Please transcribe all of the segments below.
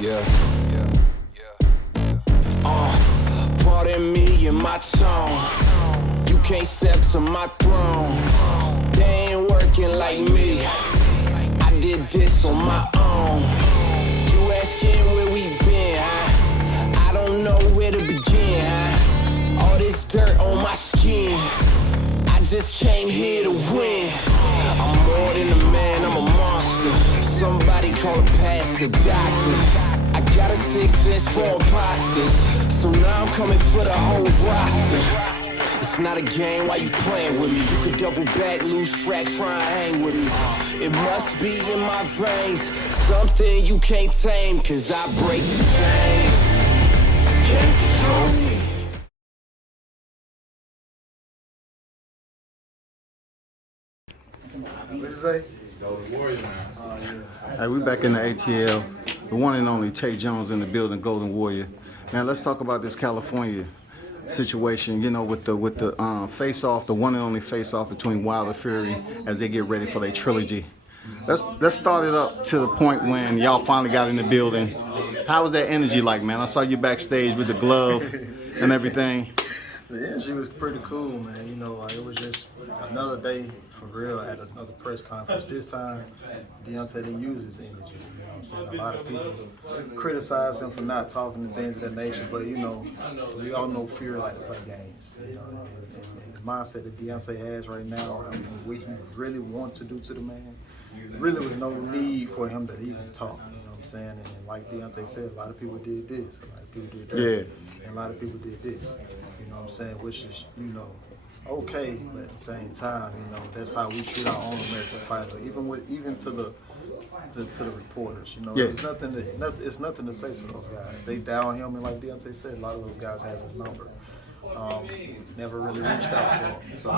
Yeah. Pardon me and my tone. You can't step to my throne. They ain't working like me. I did this on my own. You asking where we been, huh? I don't know where to begin, huh? All this dirt on my skin. I just came here to win. I'm more than a man, I'm a monster. Somebody call a pastor, doctor. I got a sixth sense for imposters. So now I'm coming for the whole roster. It's not a game, why you playing with me? You could double back, lose track, try and hang with me. It must be in my veins, something you can't tame. Cause I break the chains, can't control me. What did you say? Hey, we back in the ATL. The one and only Tay Jones in the building, Golden Warrior. Now let's talk about this California situation. You know, with the face-off, the one and only face-off between Wilder Fury as they get ready for their trilogy. Let's start it up to the point when y'all finally got in the building. How was that energy like, man? I saw you backstage with the glove and everything. The energy was pretty cool, man. You know, it was just another day for real at another press conference. This time, Deontay didn't use his energy. You know what I'm saying? A lot of people criticize him for not talking and things of that nature, but you know, we all know Fury like to play games. You know, and the mindset that Deontay has right now, I mean, what he really wants to do to the man, really was no need for him to even talk. You know what I'm saying? And like Deontay said, a lot of people did this, a lot of people did that, and a lot of people did this. You know what I'm saying? Which is, you know, okay, but at the same time, you know, that's how we treat our own American fighter, even to the reporters. You know, there's it's nothing to say to those guys. They down him, and like Deontay said, a lot of those guys has his number. Never really reached out to him. So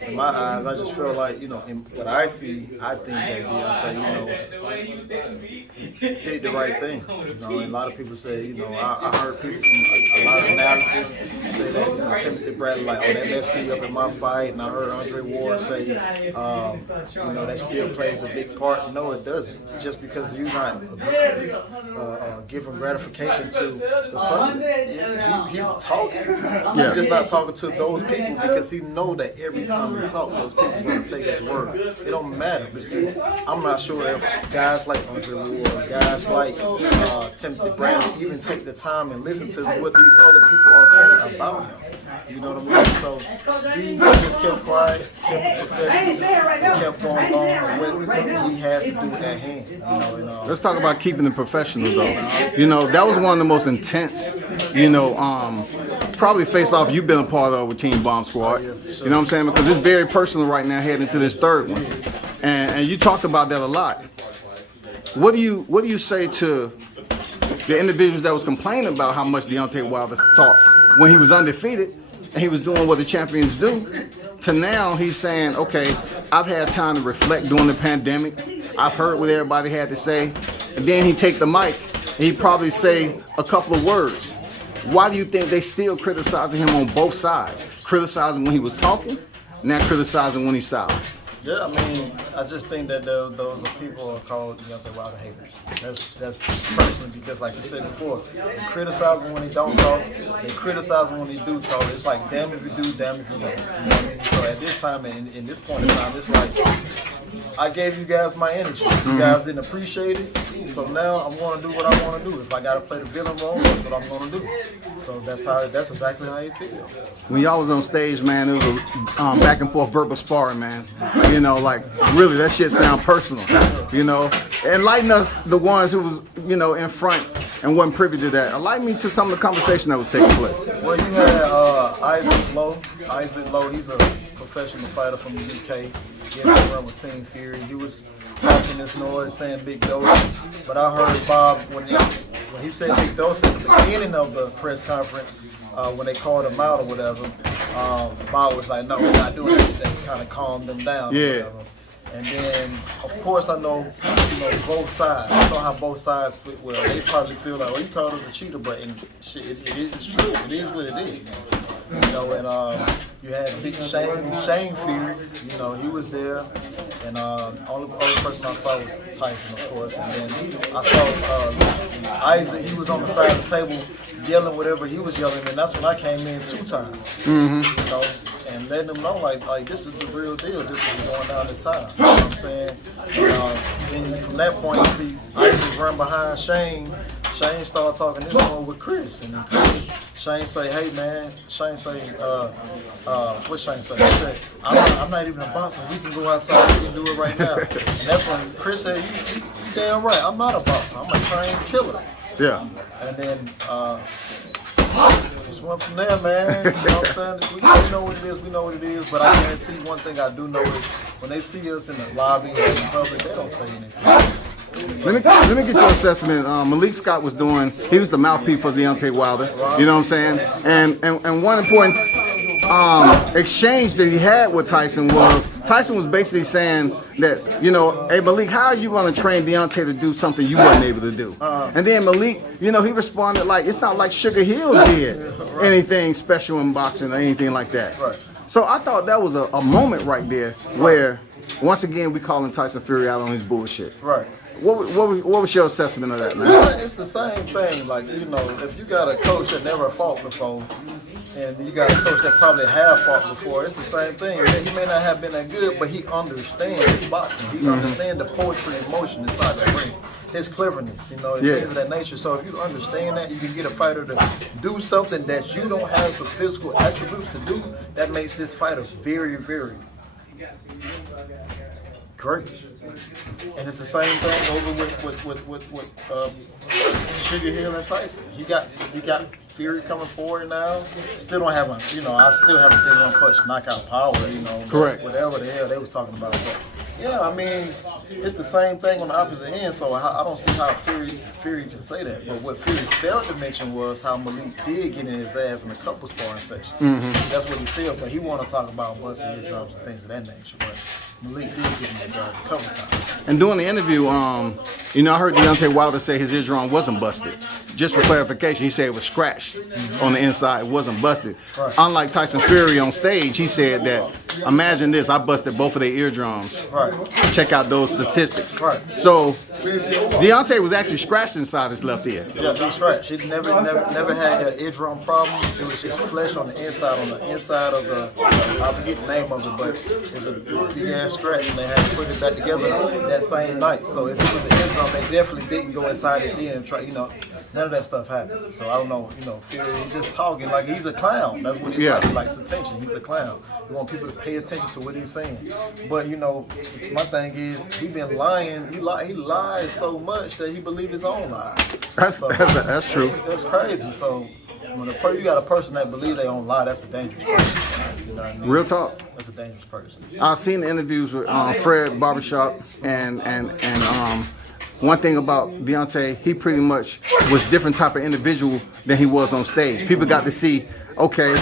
in my eyes, I just feel like, you know, in what I see, I think that Deontay, you know, did the right thing. You know, and a lot of people say, you know, I heard people from a lot of analysis say that, you know, Timothy Bradley, like, oh, that messed me up in my fight, and I heard Andre Ward say, you know, that still plays a big part. No, it doesn't. Just because you're not giving gratification to the public, he talking. He's just not talking to those people because he know that every time he talks, those people are going to take his word. It don't matter. But see, I'm not sure if guys like Andre Ward, guys like Timothy Bradley even take the time and listen to what these other people are saying about him. You know what I mean? So he just kept quiet, kept professional, kept going on with what he has to do with that hand. You know, and, Let's talk about keeping the professional though. You know, that was one of the most intense, you know, probably face-off you've been a part of with Team Bomb Squad. You know what I'm saying? Because it's very personal right now heading into this third one. And you talked about that a lot. What do you say to the individuals that was complaining about how much Deontay Wilder talked when he was undefeated and he was doing what the champions do, to now he's saying, okay, I've had time to reflect during the pandemic. I've heard what everybody had to say. And then he take the mic and he probably say a couple of words. Why do you think they still criticizing him on both sides? Criticizing when he was talking, now criticizing when he's silent. Yeah, I mean, I just think that those are people who are called Deontay Wilder haters. That's personally because, like you said before, they criticize him when he don't talk. They criticize him when he do talk. It's like damn if you do, damn if you don't. You know what I mean? So at this time, in this point in time, it's like I gave you guys my energy. You guys didn't appreciate it, so now I'm going to do what I want to do. If I got to play the villain role, that's what I'm going to do. So that's exactly how you feel. When y'all was on stage, man, it was a back and forth verbal sparring, man. You know, like really, that shit sound personal. You know, enlighten us, the ones who was, you know, in front and wasn't privy to that. Enlighten me to some of the conversation that was taking place. Well, you had Isaac Lowe. Isaac Lowe, he's a professional fighter from the UK. He has to run with Team Fury. He was talking this noise, saying big dose. But I heard Bob when he said big dose at the beginning of the press conference, when they called him out or whatever, Bob was like, no, we're not doing anything. Kind of calmed them down. Yeah. Or whatever. And then, of course, I know, both sides. I know how both sides fit well. They probably feel like, well, you called us a cheater, but shit, it's true. It is what it is. You know, and you had big Shane Fury. You know, he was there, and only person I saw was Tyson, of course. And then I saw Isaac. He was on the side of the table yelling whatever he was yelling, and that's when I came in 2 times. You know, and letting them know like this is the real deal. This is what's going down this time. You know what I'm saying? And from that point, you see Isaac run behind Shane. Shane started talking this one with Chris, and then Shane say, "Hey man," Shane say, what Shane say? He said, I'm not even a boxer. We can go outside. We can do it right now." And that's when Chris said, "You damn right. I'm not a boxer. I'm a trained killer." Yeah. And then just went from there, man. You know what I'm saying? We know what it is. We know what it is. But I guarantee one thing I do know is when they see us in the lobby or in the public, they don't say anything. Let me get your assessment. Malik Scott was he was the mouthpiece for Deontay Wilder. You know what I'm saying? And one important exchange that he had with Tyson was basically saying that, you know, hey Malik, how are you going to train Deontay to do something you wasn't able to do? And then Malik, you know, he responded like, it's not like Sugar Hill did anything special in boxing or anything like that. Right. So I thought that was a moment right there where, once again, we calling Tyson Fury out on his bullshit. Right. What was your assessment of that, man? It's the same thing. Like, you know, if you got a coach that never fought before, and you got a coach that probably have fought before, it's the same thing. He may not have been that good, but he understands boxing. He understands the poetry and emotion inside the ring. His cleverness, you know, things of that nature. So if you understand that, you can get a fighter to do something that you don't have the physical attributes to do. That makes this fighter very, very great. And it's the same thing over with Sugar Hill and Tyson. He got Fury coming forward now. Still don't have I still haven't seen one punch knockout power, you know. Correct. Whatever the hell they was talking about. But yeah, I mean, it's the same thing on the opposite end, so I don't see how Fury can say that. But what Fury failed to mention was how Malik did get in his ass in a couple sparring sessions. That's what he failed, but he want to talk about busting eardrums and things of that nature. But Malik did get in his ass a couple times. And during the interview, you know, I heard Deontay Wilder say his eardrum wasn't busted. Just for clarification, he said it was scratched on the inside. It wasn't busted. Right. Unlike Tyson Fury on stage, he said that, imagine this, I busted both of their eardrums. Right. Check out those statistics. Right. So Deontay was actually scratched inside his left ear. Yeah, he was scratched. He never had an eardrum problem. It was just flesh on the inside of the, I forget the name of it, but it's a big ass scratch, and they had to put it back together that same night. So if it was an eardrum, they definitely didn't go inside his ear and try, you know, none of that stuff happened. So I don't know, you know, Fury, he's just talking like he's a clown. That's what he likes attention. He's a clown. You want people to pay attention to what he's saying. But you know, my thing is, he been lying. He lies so much that he believes his own lies. That's true. That's crazy. So when you got a person that believes they own lie, that's a dangerous person. You know what I mean? Real talk. That's a dangerous person. I've seen the interviews with Fred Barbershop and one thing about Deontay, he pretty much was different type of individual than he was on stage. People got to see, okay,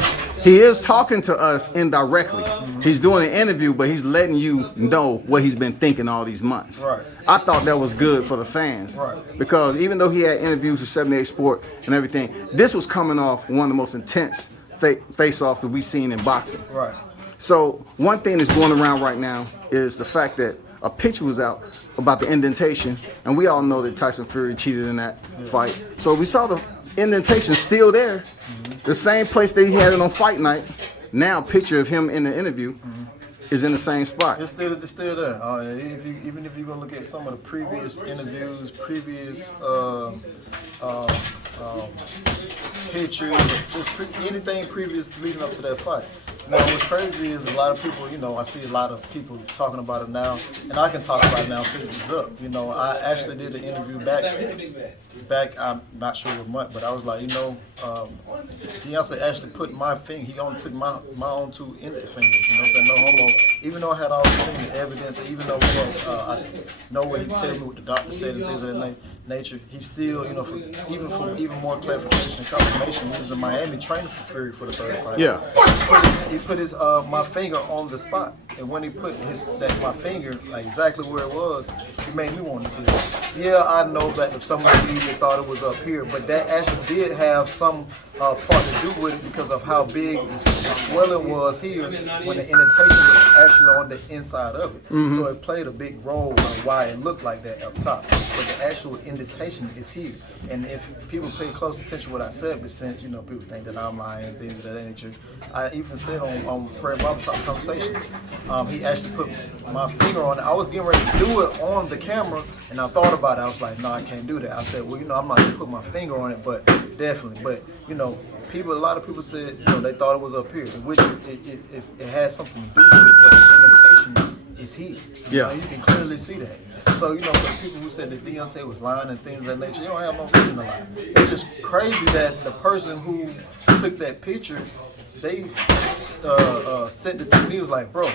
he is talking to us indirectly. He's doing an interview, but he's letting you know what he's been thinking all these months. Right. I thought that was good for the fans. Right. Because even though he had interviews with 78 Sport and everything, this was coming off one of the most intense face-offs that we've seen in boxing. Right. So one thing that's going around right now is the fact that a picture was out about the indentation, and we all know that Tyson Fury cheated in that fight. So we saw the indentation still there, the same place that he had it on fight night. Now, a picture of him in the interview is in the same spot. It's still there. Even if you're gonna look at some of the previous interviews, previous pictures, just anything previous leading up to that fight. Now, what's crazy is a lot of people, you know, I see a lot of people talking about it now, and I can talk about it now since it's up. You know, I actually did an interview back, I'm not sure what month, but I was like, you know, Deontay actually put my finger, he only took my own 2 index fingers, you know what I'm saying, no homo. Even though I had all the evidence, and even though I know what he told me, what the doctor said and things of that nature, he still, you know, for even more clarification and confirmation, he was in Miami training for Fury for the third fight. Yeah. He put his my finger on the spot. And when he put my finger like exactly where it was, it made me want to see it. Yeah, I know that if someone media thought it was up here, but that actually did have some part to do with it because of how big the swelling was here when the indentation was actually on the inside of it. So it played a big role in why it looked like that up top. But the actual indentation is here. And if people pay close attention to what I said, but since people think that I'm lying and things of that nature, I even said on Fred Barbershop Conversations, he actually put my finger on it. I was getting ready to do it on the camera, and I thought about it. I was like, no, I can't do that. I said, well, I'm not gonna put my finger on it, but definitely. But a lot of people said, they thought it was up here, which it has something to do with it, but the indentation is here. You can clearly see that. So, for the people who said that Beyonce was lying and things of that nature, you don't have no reason to lie. It's just crazy that the person who took that picture, they sent it to me, was like, bro,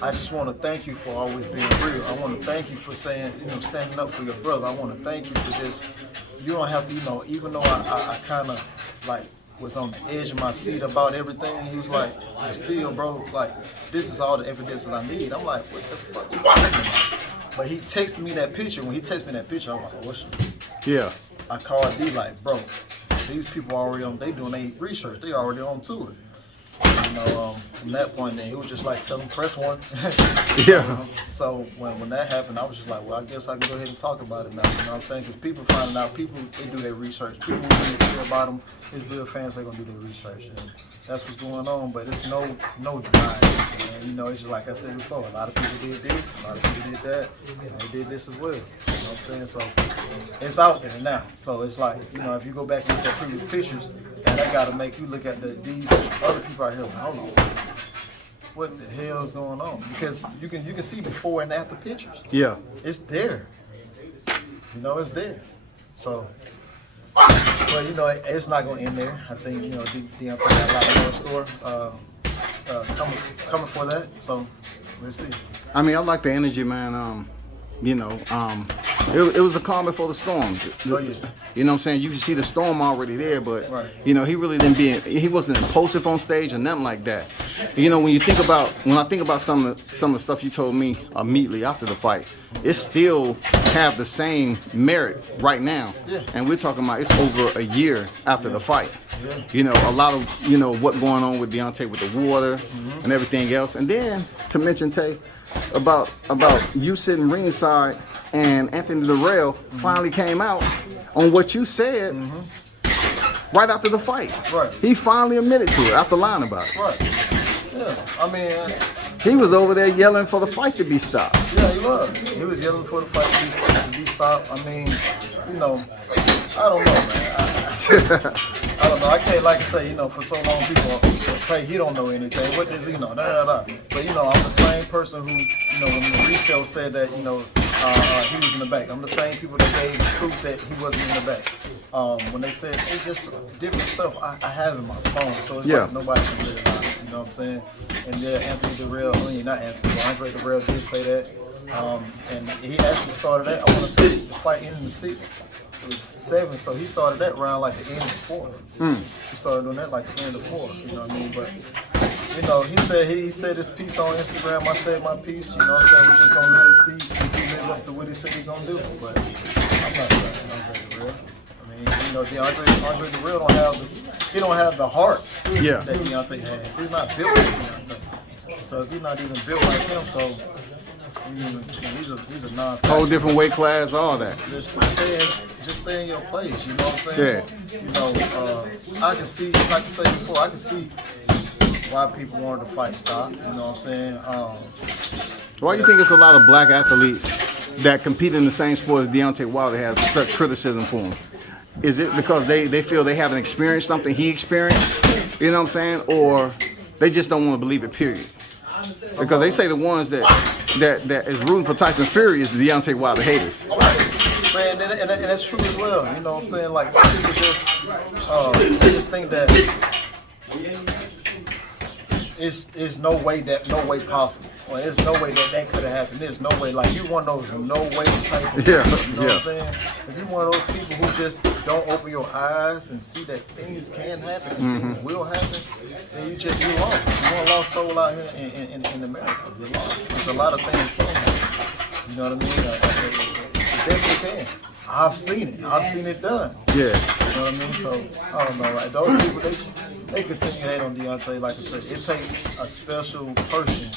I just want to thank you for always being real. I want to thank you for saying, standing up for your brother. I want to thank you for just, you don't have to, even though I kind of like was on the edge of my seat about everything, he was like, still, bro, like, this is all the evidence that I need. I'm like, what the fuck are you talking about? But he texted me that picture. When he texted me that picture, I'm like, oh, what's Yeah. I called D like, bro, these people already they doing their research. They already on to it. From that point, then he was just like, tell them press one. Yeah. So when that happened, I was just like, well, I guess I can go ahead and talk about it now. You know what I'm saying? Because people finding out, they do their research. People who really care about them, his real fans, they're gonna do their research. And that's what's going on. But it's no denying, man. It's just like I said before. A lot of people did this, a lot of people did that, and they did this as well. You know what I'm saying? So it's out there now. So it's like, if you go back and look at previous pictures, and that got to make you look at these other people out here. Like, I don't know what the hell is going on, because you can see before and after pictures. Yeah. It's there. It's there. So, but it's not going to end there. I think Deontay got a lot more in store coming for that. So let's see. I mean, I like the energy, man. It was a calm before the storm. Oh, yeah. You know what I'm saying? You can see the storm already there, but right. He really he wasn't impulsive on stage or nothing like that. When I think about some of the stuff you told me immediately after the fight, it still have the same merit right now. Yeah. And we're talking about it's over a year after the fight. Yeah. A lot of what going on with Deontay with the water and everything else. And then to mention, Tay, about you sitting ringside and Anthony Durrell finally came out on what you said right after the fight. Right. He finally admitted to it after lying about it. Right. Yeah. I mean, he was over there yelling for the fight to be stopped. Yeah, he was. He was yelling for the fight to be stopped. I mean, I don't know, man. I don't know. I can't like to say, for so long people say he don't know anything. What does he know? But I'm the same person who, when the resale said that, he was in the back. I'm the same people that gave proof that he wasn't in the back. When they said it's just different stuff, I have in my phone, so it's like nobody can live about it. You know what I'm saying? And yeah, Anthony Durrell, not Anthony, but Andre Durrell did say that. And he actually started that. I want to say the fight ended in the 6th. 7, so he started that round like the end of the 4th. He started doing that like the end of the 4th, you know what I mean? But he said his piece on Instagram, I said my piece, you know what I'm saying? We're just gonna let him see if he lives up to what he said he's gonna do. But I'm not saying Andre Durrell. I mean, Andre Durrell don't have the heart that Deontay has. He's not built like Deontay. So if he's not even built like him, so he's a non-factor. Whole different weight class, all that. Just stay in your place, you know what I'm saying? Yeah. I can see, like I said before, I can see why people wanted to fight stop, you know what I'm saying? Why do you think it's a lot of black athletes that compete in the same sport as Deontay Wilder has such criticism for him? Is it because they feel they haven't experienced something he experienced, you know what I'm saying? Or they just don't want to believe it, period? Because they say the ones that is rooting for Tyson Fury is the Deontay Wilder haters. Man, and that's true as well. You know what I'm saying? Like, some people just think that it's no way possible. Well, there's no way that could have happened. There's no way. Like, you one of those no way type of Yeah, people, you know yeah. what I'm saying? If you're one of those people who just don't open your eyes and see that things can happen, and things will happen, then you lost. You're a lost soul out here in America. You're lost. There's a lot of things can happen. You know what I mean? Definitely can. I've seen it. I've seen it done. Yeah. You know what I mean? So, I don't know. Like, those people, they continue to hate on Deontay. Like I said, it takes a special person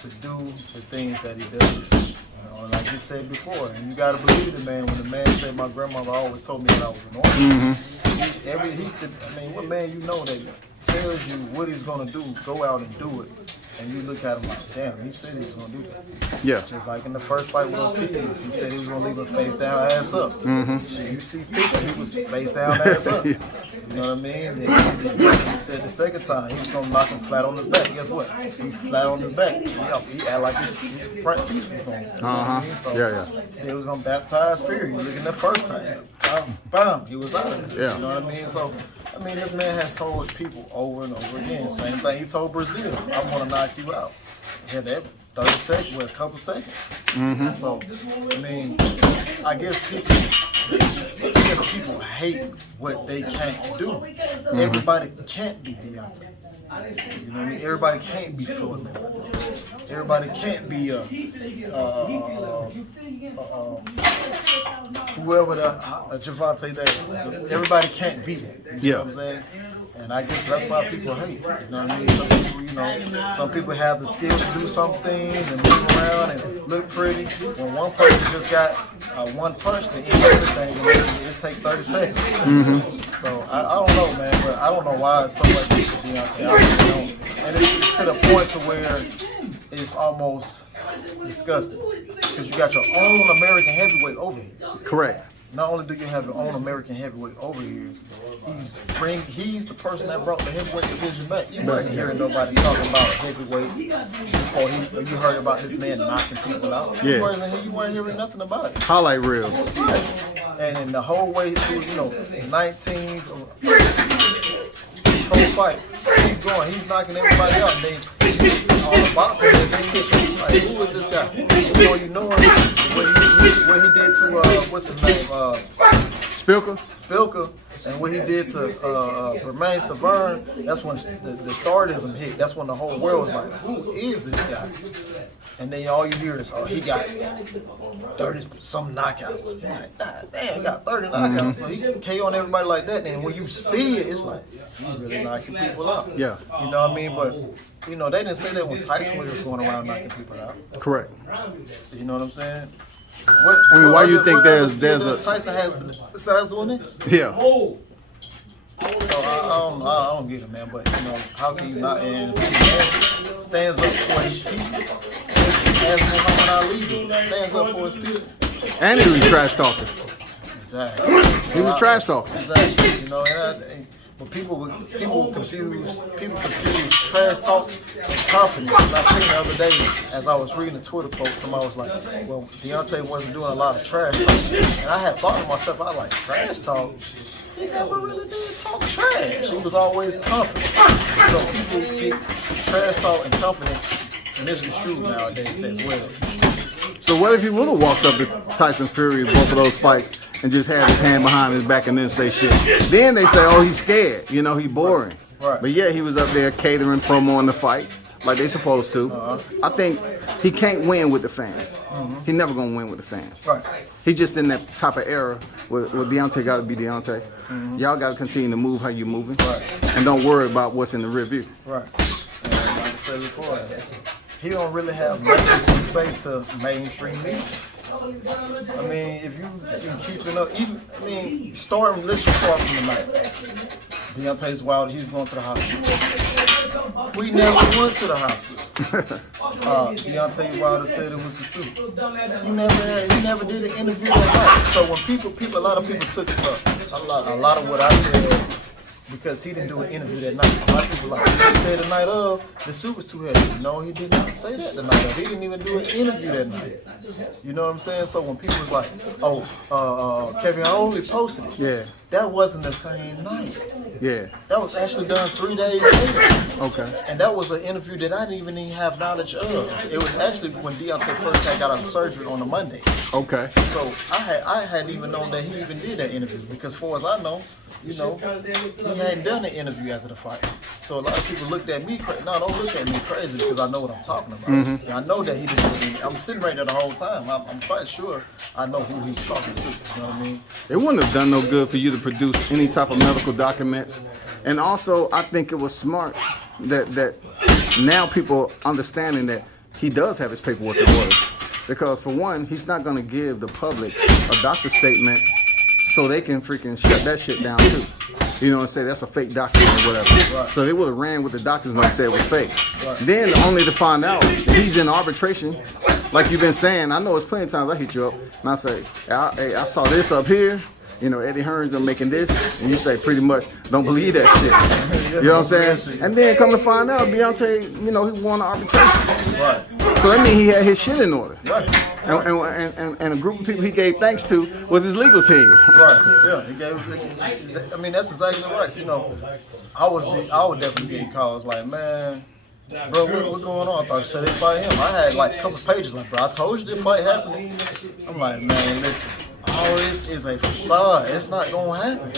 to do the things that he does. You know, like he said before, and you gotta believe the man. When the man said, "My grandmother always told me that I was an orphan." What man you know that tells you what he's gonna do, go out and do it, and you look at him like, damn, he said he was gonna do that. Yeah. Just like in the first fight with Ortiz, he said he was gonna leave him face down, ass up. Shit, you see picture, he was face down, ass up. You know what I mean? He said the second time he was gonna knock him flat on his back. Guess what? He flat on his back. He act like his front teeth was going. You know what I mean? So, he said he was gonna baptize Fury. Look at the first time. Bam, he was out of there. Yeah. You know what I mean? So, I mean, this man has told people over and over again. Same thing he told Brazil. I'm gonna knock you out. He had that 30 seconds with a couple seconds. So, I mean, I guess people hate what they can't do. Everybody can't be Deontay. You know what I mean? Everybody can't be Floyd Mayweather. Everybody can't be whoever the Gervonta Davis. Everybody can't be that. You know what I'm saying? And I guess that's why people hate. You know what I mean? Some people, some people have the skill to do some things and move around and look pretty. When one person just got one punch to end everything, it take 30 seconds. So I don't know, man. But I don't know why it's so much people Beyonce. I really don't. And it's to the point to where it's almost disgusting because you got your own American heavyweight over here. Correct. Not only do you have your own American heavyweight over here, he's the person that brought the heavyweight division back. You weren't hearing nobody talking about heavyweights before you heard about this man knocking people out. Yeah. You weren't hearing nothing about it. Highlight reel. And in the whole way through, 19s, whole fights, keep going. He's knocking everybody out. And all the boxers, they catch like, who is this guy? Before you know him, what he did to what's his name? Spilker, and what he did to Remains to Burn. That's when the stardom hit. That's when the whole world was like, who is this guy? And then all you hear is, oh, he got 30 some knockouts. You're like, nah, damn, he got 30 knockouts. So he can KO on everybody like that. And when you see it, it's like, he really knocking people out. Yeah. You know what I mean? But, they didn't say that when Tyson was just going around knocking people out. Correct. You know what I'm saying? Why you think there's a Tyson has besides doing this? Yeah. So I don't get it, man. But how can you not? And he stands up for his people. As Muhammad Ali stands up for his people. And he was trash talking. Exactly. He was trash talking. Exactly. But people confuse trash talk and confidence. And I seen the other day as I was reading a Twitter post, somebody was like, well, Deontay wasn't doing a lot of trash talk. And I had thought to myself, I was like, trash talk? He never really did talk trash. He was always confident. So people get trash talk and confidence, and this is true nowadays as well. So what if he would have walked up to Tyson Fury in both of those fights and just had his hand behind his back and then say shit? Then they say, oh, he's scared. He's boring. Right. But yeah, he was up there catering, promoing the fight like they supposed to. I think he can't win with the fans. He never gonna win with the fans. Right. He just in that type of era where Deontay got to be Deontay. Y'all got to continue to move how you're moving. Right. And don't worry about what's in the rear view. Right. And like I said before, he don't really have much to say to mainstream media. I mean, if you been keeping up, let's just start from the night. Deontay's wild, he's going to the hospital. We never went to the hospital. Deontay Wilder said it was the suit. He never did an interview that night. So when a lot of people took it up, a lot of what I said, because he didn't do an interview that night. A lot of people like, he said the night of, the suit was too heavy. No, he did not say that the night of. He didn't even do an interview that night. You know what I'm saying? So when people was like, oh, Kevin, I only posted it. Yeah. that wasn't the same night. Yeah. That was actually done 3 days later. Okay. And that was an interview that I didn't even have knowledge of. It was actually when Deontay first got out of surgery on a Monday. Okay. So I hadn't even known that he even did that interview because, as far as I know, he hadn't done an interview after the fight. So a lot of people looked at me crazy. No, don't look at me crazy because I know what I'm talking about. And I know that he didn't. I'm sitting right there the whole time. I'm quite sure I know who he was talking to. You know what I mean? It wouldn't have done no good for you to produce any type of medical documents. And also, I think it was smart that now people understanding that he does have his paperwork in order. Because for one, he's not going to give the public a doctor statement so they can freaking shut that shit down too. You know, and say that's a fake document or whatever. Right. So they would have ran with the doctors and said it was fake. Right. Then only to find out that he's in arbitration. Like you've been saying, I know it's plenty of times I hit you up and I say, hey, I saw this up here. You know, Eddie Hearns are making this, and you say pretty much, don't believe that shit. You know what I'm saying? And then come to find out, Deontay, you know, he won the arbitration. Right. So that means he had his shit in order. Right. And a group of people he gave thanks to was his legal team. Right. Yeah. He gave. I mean, that's exactly right. You know, I would definitely get calls like, man, bro, what going on? I thought you said they fight him. I had like a couple pages like, bro, I told you this fight happening. I'm like, man, listen. All this is a facade. It's not gonna happen.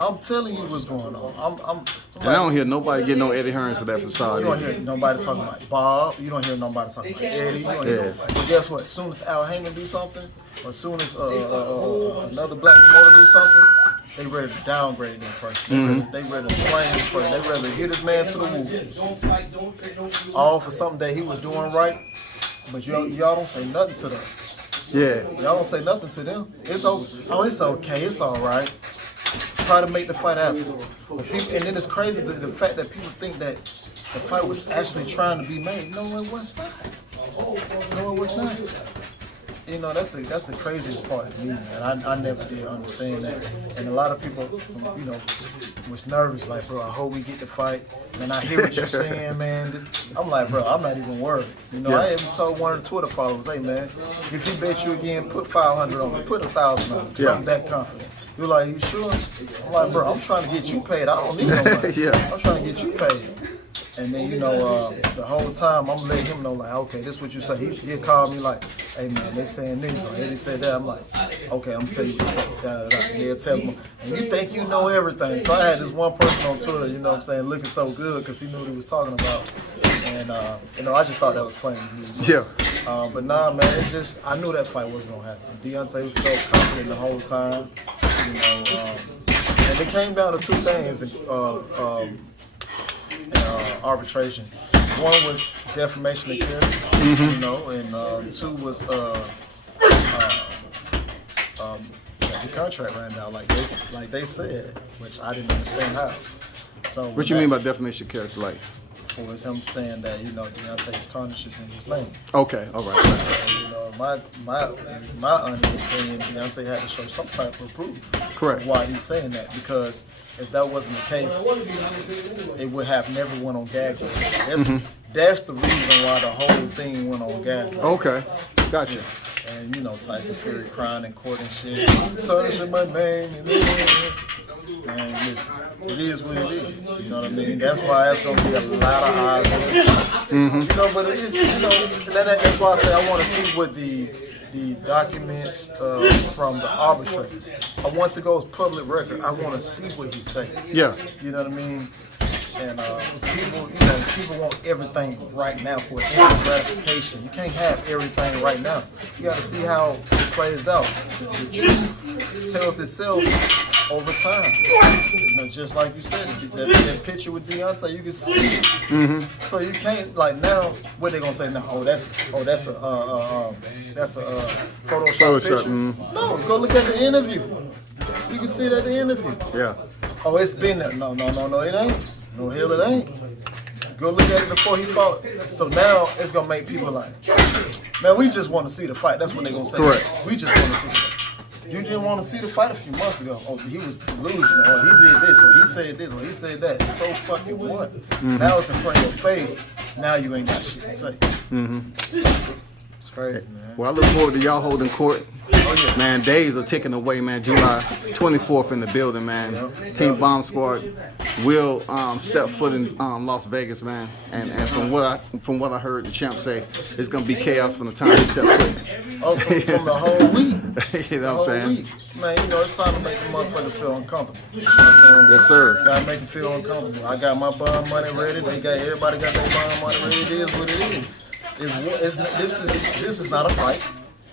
I'm telling you what's going on. And I don't hear nobody get no Eddie Hearns for that facade. You don't hear nobody talking about Bob. You don't hear nobody talking about Eddie. You don't hear but guess what? As soon as Al Heyman do something, or as soon as another black promoter do something, they ready to downgrade that person. They ready to blame this person. They ready to get this man to the wolves. All for something that he was doing right, but y'all don't say nothing to them. Yeah. Y'all don't say nothing to them. It's okay. It's all right. Try to make the fight happen. And then it's crazy the fact that people think that the fight was actually trying to be made. No, it was not. No, it was not. You know, that's the craziest part of me, man. I never did understand that. And a lot of people, you know, was nervous, like, bro, I hope we get the fight. And I hear what you're saying, man. I'm like, bro, I'm not even worried. You know, I even told one of the Twitter followers, hey, man, if he bet you again, put 500 on it, put 1,000 on it. Something that confident. You're like, you sure? I'm like, bro, I'm trying to get you paid. I don't need no money. I'm trying to get you paid. And then, you know, the whole time I'm letting him know, like, okay, this is what you say. He'll call me like, hey, man, they saying this or Eddie said that. I'm like, okay, I'm going to tell you what they say. They'll tell him, and you think you know everything. So I had this one person on Twitter, you know what I'm saying, looking so good because he knew what he was talking about. And, you know, I just thought that was funny. Yeah. But nah, man, it's just, I knew that fight wasn't going to happen. Deontay felt confident the whole time. You know, and it came down to two things. Arbitration. One was defamation of character, you know, and two was the contract ran down like they said, which I didn't understand how. So What you mean by defamation of character, like? For him saying that, you know, Deontay's tarnishes in his name. Okay, all right. So, you know, my honest opinion, Deontay had to show some type of proof. Correct. Why he's saying that, because if that wasn't the case, it would have never went on gag. That's the reason why the whole thing went on gag. Okay, gotcha. And you know, Tyson Fury crying in court and shit, tarnishing my name. And listen, it is what it is. You know what I mean? That's why there's gonna be a lot of eyes on this. You know, but it is, you know, that's why I say I want to see what the documents from the arbitrator. Once it goes public record, I want to see what he say. Yeah. You know what I mean? And people want everything right now for instant gratification. You can't have everything right now. You got to see how it plays out. The truth tells itself over time. You know, just like you said, that picture with Deontay, you can see it. So you can't, like, now what they gonna say now? That's a Photoshop picture. No, go look at the interview. You can see it at the interview. Yeah. Oh, it's been there. No, it ain't. No, hell it ain't. Go look at it before he fought. So now it's gonna make people like, man, we just want to see the fight. That's what they gonna say. Correct. We just want to see the fight. You didn't want to see the fight a few months ago. Oh, he was losing, or he did this, or he said this, or he said that. So fucking what? Now it's in front of your face. Now you ain't got shit to say. That's crazy, man. Well, I look forward to y'all holding court. Man, days are ticking away, man. July 24th in the building, man. Team Bomb Squad will step foot in Las Vegas, man. And from what I heard the champ say, it's gonna be chaos from the time he step foot. Oh, from the whole week. You know what I'm saying? Man, you know, it's time to make the motherfuckers feel uncomfortable. You know what I'm saying? Yes, sir. Gotta make them feel uncomfortable. I got my bond money ready. Everybody got their bond money ready. It is what it is. This is not a fight.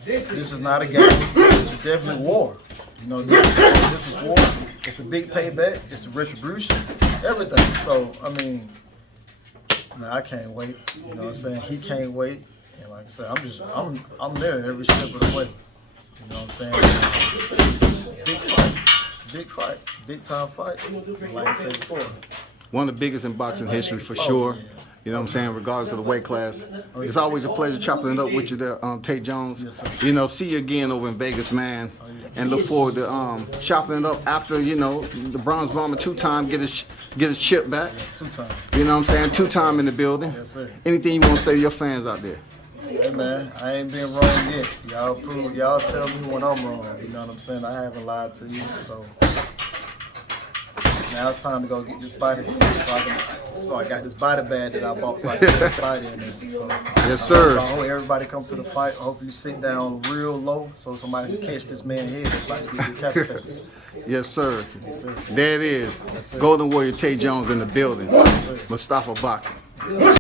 This is not a game. This is definitely war. You know, this is war. It's the big payback. It's the retribution. Everything. So, I mean, man, I can't wait. You know what I'm saying? He can't wait. And like I said, I'm there every step of the way. You know what I'm saying? Big fight, big time fight. Like I said before. One of the biggest in boxing history for sure. Yeah. You know what I'm saying, regardless of the weight class. It's always a pleasure chopping it up with you there, Tay Jones. Yes, sir. You know, see you again over in Vegas, man. And look forward to chopping it up after, you know, the Bronze Bomber 2-time get his chip back. 2-time. You know what I'm saying? 2-time in the building. Yes, sir. Anything you want to say to your fans out there? Hey man, I ain't been wrong yet. Y'all tell me when I'm wrong. You know what I'm saying? I haven't lied to you, so now it's time to go get this body. So I got this body bag that I bought so I can get this fight in there. So, Yes, sir. I hope everybody comes to the fight. Hopefully you sit down real low so somebody can catch this man's head that's like to be decapitated. Yes, sir. Yes, sir. There it is. Yes, sir. Golden Warrior Tay Jones in the building. Yes, sir. Mustafa Boxing.